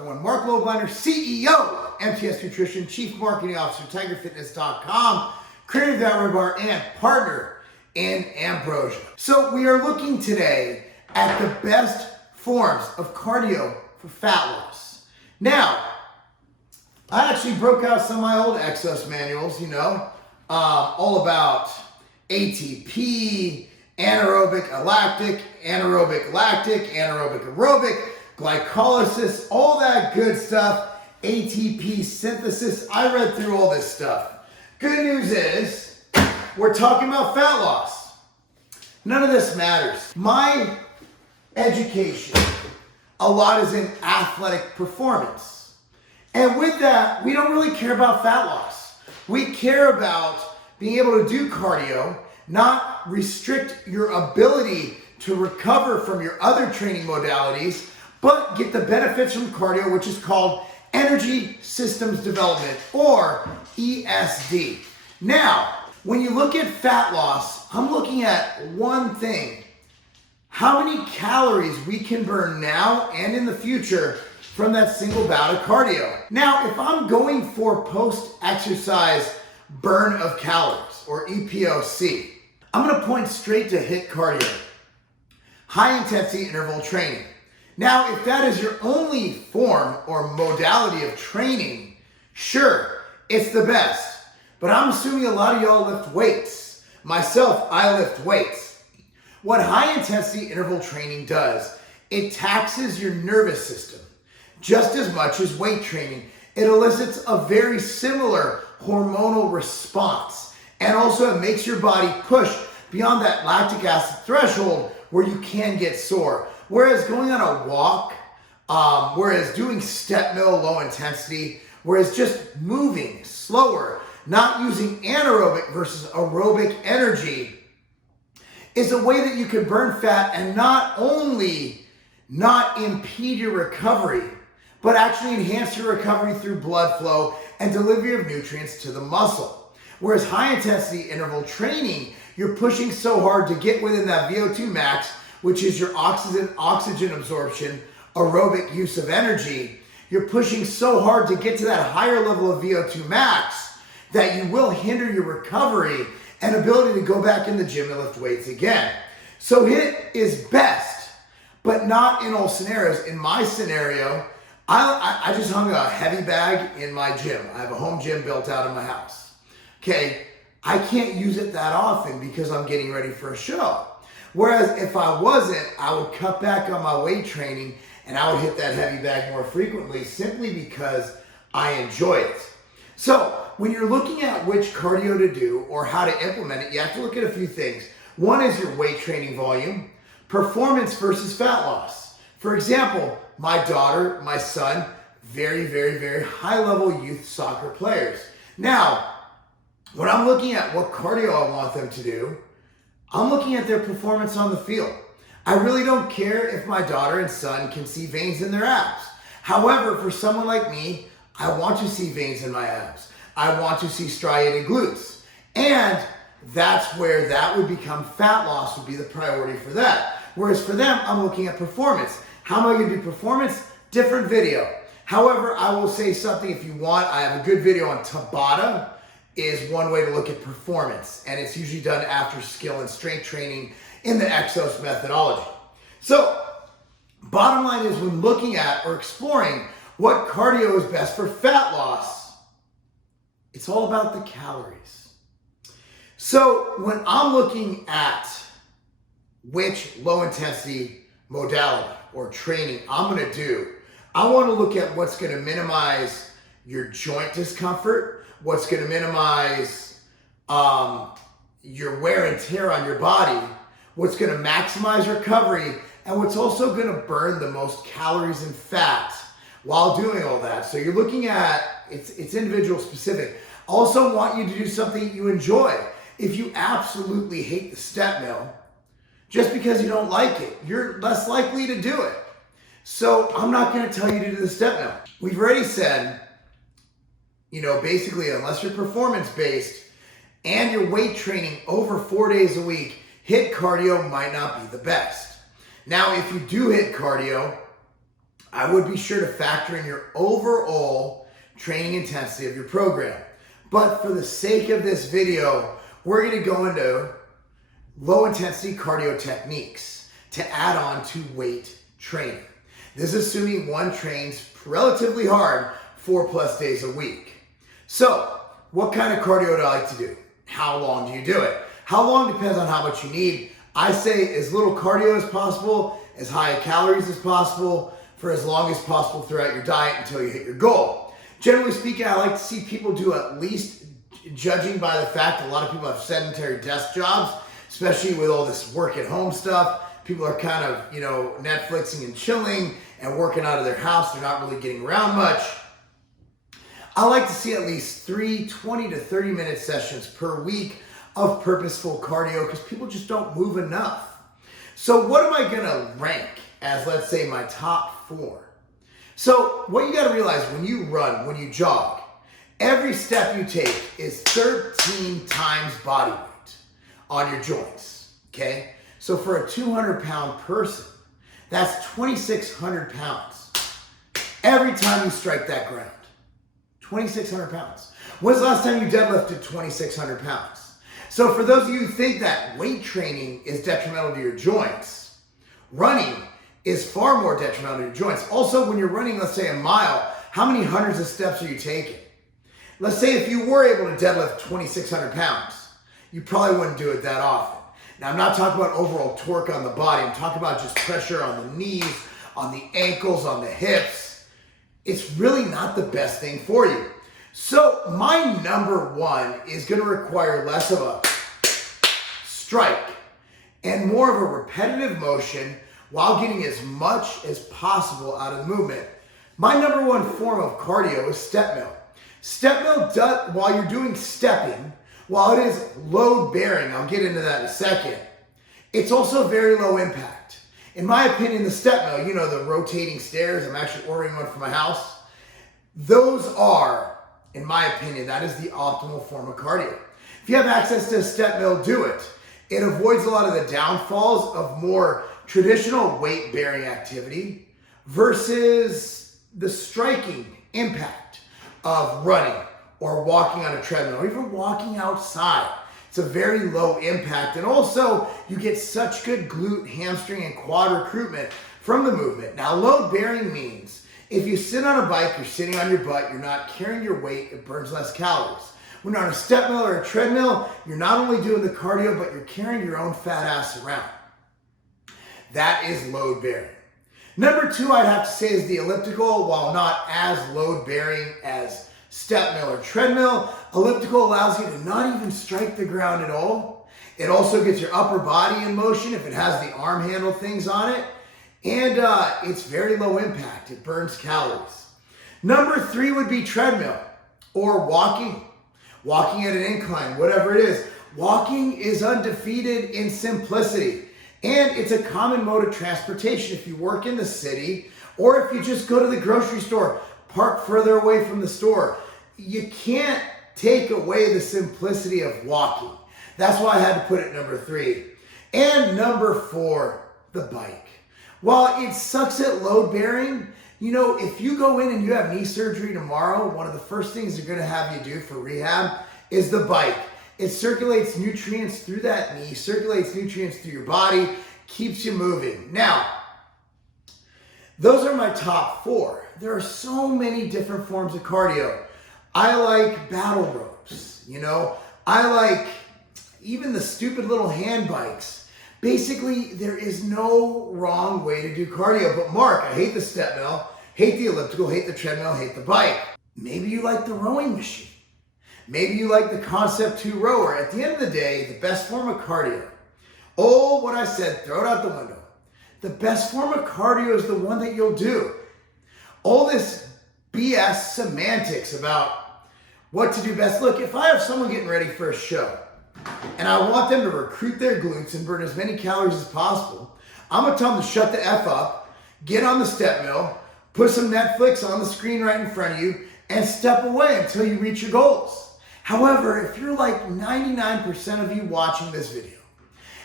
everyone? Marc Lobliner, CEO, MTS Nutrition, Chief Marketing Officer, TigerFitness.com, creator of that Red Bar, and partner in Ambrosia. So we are looking today at the best forms of cardio for fat loss. Now, I actually broke out some of my old Exos manuals, all about ATP, anaerobic lactic, anaerobic lactic, anaerobic aerobic, glycolysis, all that good stuff, ATP synthesis. I read through all this stuff. Good news is, we're talking about fat loss. None of this matters. My education, a lot is in athletic performance. And with that, we don't really care about fat loss. We care about being able to do cardio, not restrict your ability to recover from your other training modalities, but get the benefits from cardio, which is called Energy Systems Development, or ESD. Now, when you look at fat loss, I'm looking at one thing: how many calories we can burn now and in the future from that single bout of cardio. Now, if I'm going for post-exercise burn of calories, or EPOC, I'm gonna point straight to HIIT cardio, high intensity interval training. Now, if that is your only form or modality of training, sure, it's the best. But I'm assuming a lot of y'all lift weights. Myself, I lift weights. What high intensity interval training does, it taxes your nervous system just as much as weight training. It elicits a very similar hormonal response. And also it makes your body push beyond that lactic acid threshold where you can get sore. Whereas going on a walk, whereas doing step mill low intensity, whereas just moving slower, not using anaerobic versus aerobic energy, is a way that you can burn fat and not only not impede your recovery, but actually enhance your recovery through blood flow and delivery of nutrients to the muscle. Whereas high intensity interval training, you're pushing so hard to get within that VO2 max, which is your oxygen absorption, aerobic use of energy. You're pushing so hard to get to that higher level of VO2 max that you will hinder your recovery and ability to go back in the gym and lift weights again. So HIIT is best, but not in all scenarios. In my scenario, I just hung a heavy bag in my gym. I have a home gym built out in my house. Okay, I can't use it that often because I'm getting ready for a show. Whereas if I wasn't, I would cut back on my weight training and I would hit that heavy bag more frequently simply because I enjoy it. So when you're looking at which cardio to do or how to implement it, you have to look at a few things. One is your weight training volume, performance versus fat loss. For example, my daughter, my son, very, very, very high level youth soccer players. Now, when I'm looking at what cardio I want them to do, I'm looking at their performance on the field. I really don't care if my daughter and son can see veins in their abs. However, for someone like me, I want to see veins in my abs. I want to see striated glutes. And that's where that would become fat loss would be the priority for that. Whereas for them, I'm looking at performance. How am I gonna do performance? Different video. However, I will say something if you want. I have a good video on Tabata, is one way to look at performance. And it's usually done after skill and strength training in the Exos methodology. So, bottom line is when looking at or exploring what cardio is best for fat loss, it's all about the calories. So when I'm looking at which low intensity modality or training I'm gonna do, I wanna look at what's gonna minimize your joint discomfort, what's gonna minimize your wear and tear on your body, what's gonna maximize recovery, and what's also gonna burn the most calories and fat while doing all that. So you're looking at, it's individual specific. I also want you to do something you enjoy. If you absolutely hate the step mill, just because you don't like it, you're less likely to do it. So I'm not gonna tell you to do the step mill. We've already said, basically unless you're performance-based and you're weight training over 4 days a week, HIIT cardio might not be the best. Now, if you do HIIT cardio, I would be sure to factor in your overall training intensity of your program. But for the sake of this video, we're going to go into low intensity cardio techniques to add on to weight training. This is assuming one trains relatively hard 4+ days a week. So, what kind of cardio do I like to do? How long do you do it? How long depends on how much you need. I say as little cardio as possible, as high calories as possible, for as long as possible throughout your diet until you hit your goal. Generally speaking, I like to see people do at least, judging by the fact that a lot of people have sedentary desk jobs, especially with all this work at home stuff. People are kind of, Netflixing and chilling and working out of their house. They're not really getting around much. I like to see at least 3 20 to 30 minute sessions per week of purposeful cardio because people just don't move enough. So what am I gonna rank as, let's say, my top 4? So what you gotta realize when you run, when you jog, every step you take is 13 times body weight on your joints, okay? So for a 200-pound person, that's 2,600 pounds every time you strike that ground. 2,600 pounds. When's the last time you deadlifted 2,600 pounds? So for those of you who think that weight training is detrimental to your joints, running is far more detrimental to your joints. Also, when you're running, let's say a mile, how many hundreds of steps are you taking? Let's say if you were able to deadlift 2,600 pounds, you probably wouldn't do it that often. Now, I'm not talking about overall torque on the body. I'm talking about just pressure on the knees, on the ankles, on the hips. It's really not the best thing for you. So my number 1 is going to require less of a strike and more of a repetitive motion while getting as much as possible out of the movement. My number 1 form of cardio is step mill. Step mill, while you're doing stepping, while it is load bearing, I'll get into that in a second, it's also very low impact. In my opinion, the step mill, the rotating stairs, I'm actually ordering one for my house. Those are, in my opinion, that is the optimal form of cardio. If you have access to a step mill, do it. It avoids a lot of the downfalls of more traditional weight bearing activity versus the striking impact of running or walking on a treadmill or even walking outside. It's a very low impact. And also you get such good glute, hamstring, and quad recruitment from the movement. Now, load bearing means if you sit on a bike, you're sitting on your butt, you're not carrying your weight, it burns less calories. When you're on a step mill or a treadmill, you're not only doing the cardio, but you're carrying your own fat ass around. That is load bearing. Number 2, I'd have to say, is the elliptical. While not as load bearing as step mill or treadmill, elliptical allows you to not even strike the ground at all. It also gets your upper body in motion if it has the arm handle things on it. And it's very low impact. It burns calories. Number 3 would be treadmill or walking. Walking at an incline, whatever it is. Walking is undefeated in simplicity. And it's a common mode of transportation. If you work in the city or if you just go to the grocery store, park further away from the store, you can't take away the simplicity of walking. That's why I had to put it number 3. And number 4, the bike. While it sucks at load bearing, if you go in and you have knee surgery tomorrow, one of the first things they're going to have you do for rehab is the bike. It circulates nutrients through that knee, circulates nutrients through your body, keeps you moving. Now, those are my top 4. There are so many different forms of cardio. I like battle ropes, I like even the stupid little hand bikes. Basically, there is no wrong way to do cardio. But Mark, I hate the step mill, hate the elliptical, hate the treadmill, hate the bike. Maybe you like the rowing machine. Maybe you like the Concept 2 rower. At the end of the day, the best form of cardio, what I said, throw it out the window. The best form of cardio is the one that you'll do. All this BS semantics about what to do best. Look, if I have someone getting ready for a show and I want them to recruit their glutes and burn as many calories as possible, I'm going to tell them to shut the F up, get on the step mill, put some Netflix on the screen right in front of you, and step away until you reach your goals. However, if you're like 99% of you watching this video,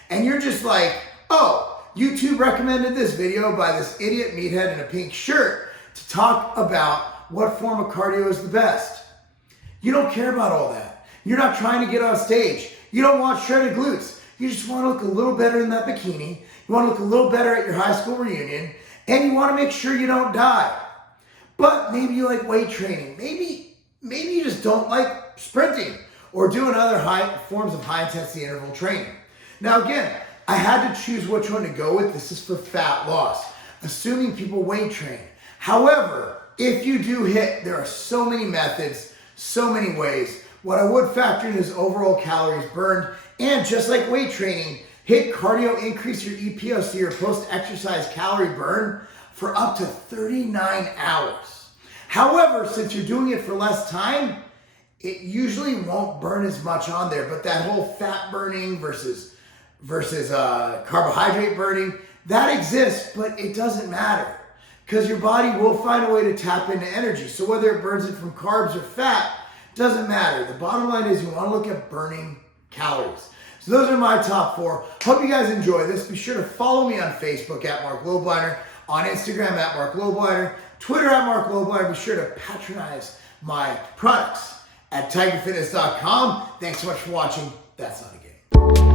and you're just like, oh, YouTube recommended this video by this idiot meathead in a pink shirt to talk about what form of cardio is the best. You don't care about all that. You're not trying to get on stage. You don't want shredded glutes. You just want to look a little better in that bikini. You want to look a little better at your high school reunion. And you want to make sure you don't die. But maybe you like weight training. Maybe you just don't like sprinting or doing other forms of high intensity interval training. Now again, I had to choose which one to go with. This is for fat loss, assuming people weight train. However, if you do HIIT, there are so many methods, so many ways. What I would factor in is overall calories burned, and just like weight training, HIIT cardio increase your EPOC or post-exercise calorie burn for up to 39 hours. However, since you're doing it for less time, it usually won't burn as much on there, but that whole fat burning versus carbohydrate burning, that exists, but it doesn't matter because your body will find a way to tap into energy. So whether it burns it from carbs or fat, doesn't matter. The bottom line is you want to look at burning calories. So those are my top 4. Hope you guys enjoy this. Be sure to follow me on Facebook at Marc Lobliner, on Instagram at Marc Lobliner, Twitter at Marc Lobliner. Be sure to patronize my products at tigerfitness.com. Thanks so much for watching. That's not a game.